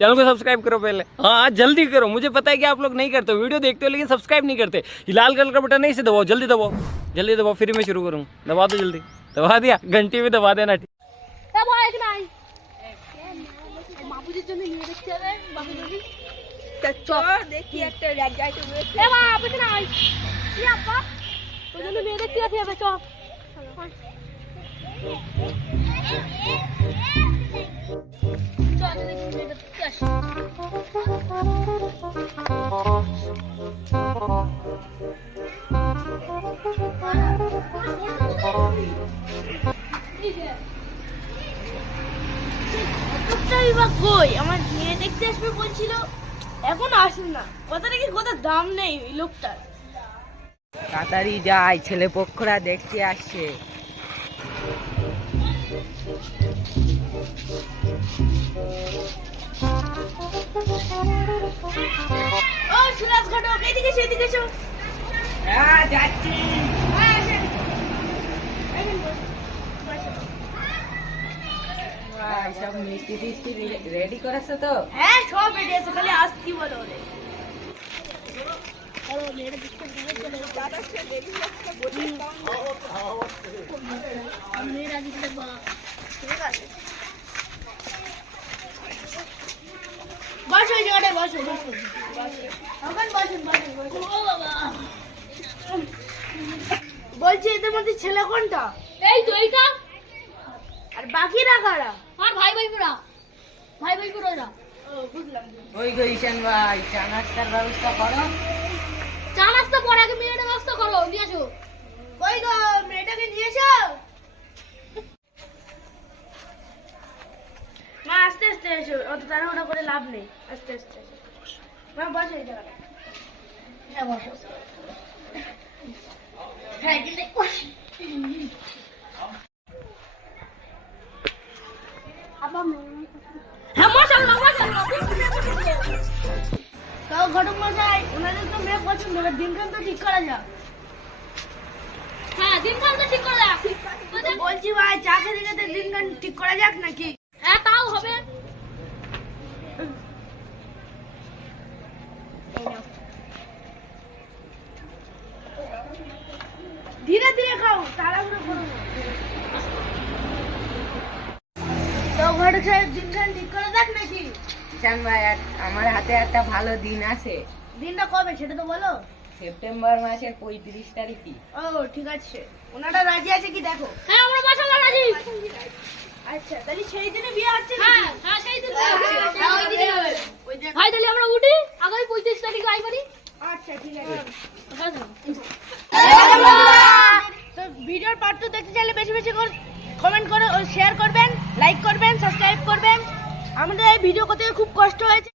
Channel को subscribe करो पहले। हाँ जल्दी करो, मुझे पता है कि आप लोग नहीं करते हो, वीडियो देखते हो लेकिन सब्सक्राइब नहीं करते। लाल कलर का बटन नहीं से दबाओ, जल्दी दबाओ, जल्दी दबाओ, फिर मैं शुरू करूँ। दबा दो जल्दी, दबा दिया, घंटी में दबा देना। কই আমার মেয়ে দেখতে আসবে বলছিল, এখন আসে না। কথাটা কি কথা দাম নেই ওই লোকটার। তাড়াতাড়ি যাই, ছেলে পক্ষরা দেখতে আসছে। ও সুরাজ ঘটক, এদিকে এসো, এদিকে এসো। হ্যাঁ যাচ্ছি। হ্যাঁ আসেন। সব মিষ্টি টিষ্টি রেডি করেছো তো? হ্যাঁ সব রেডি আছে, খালি আসতে বলো ওরে। বসো ওই জায়গাটায়, বসো বসো বসেন, বসেন বসেন। ও বাবা, বলছি এদের মধ্যে ছেলে কোনটা? এই তো এইটা। আর বাকিরা কারা? আর ভাই ভাইপুরা, ভাই ভাইপুরা এরা। ও বুঝলাম। ওই গো ঈশান ভাই, চা নাস্তার ব্যবস্থা করো। চা নাস্তা পরে আগে মেয়েটা ব্যবস্থা করো, নিয়ে আসো। কই গো, মেয়েটাকে নিয়ে এসো। মা আস্তে আস্তে এসো, অত তাড়াহুড়ো করে লাভ নেই, আস্তে আস্তে এসো। মা বসো এই জায়গায়। হ্যাঁ বসো। হ্যাঁ কিন্তু হ্যাঁ মশাই না, মশাই না। তাও ঘটক মশাই, ওনাদের তো মেয়ে পছন্দ, এবার দিনক্ষণ তো ঠিক করা যাক। হ্যাঁ দিনকাল তো ঠিক করে রাখ। বলছি ভাই, চা খেতে খেতে দিনক্ষণ ঠিক করা যাক নাকি? হ্যাঁ তাও হবে। ধীরে ধীরে খাও, তাড়াহুড়ো করো না। তো ঘটক সাহেব, দিনক্ষণ ঠিক করে যাক নাকি? ঈশান ভাই, আমার হাতে একটা ভালো দিন আছে। দিনটা কবে সেটা তো বলো। সেপ্টেম্বর মাসের 35 তারিখই। ও ঠিক আছে, ওনারা রাজি আছে কি দেখো। হ্যাঁ আমরা মাশাআল্লাহ রাজি। আচ্ছা তাহলে সেই দিনে বিয়ে হচ্ছে নাকি? হ্যাঁ হ্যাঁ সেই দিন হ্যাঁ, ওই দিনই হবে। ওই যে- ভাই তাহলে আমরা উঠি, আগামী 35 তারিখে আইবানি। আচ্ছা ঠিক আছে। হ্যাঁ তো ভিডিওর পার্ট 2 দেখতে চাইলে বেশি বেশি করে কমেন্ট করে ও শেয়ার করবেন, লাইক করবেন, সাবস্ক্রাইব করবেন। আমাদের এই ভিডিও করতে খুব কষ্ট হয়েছে।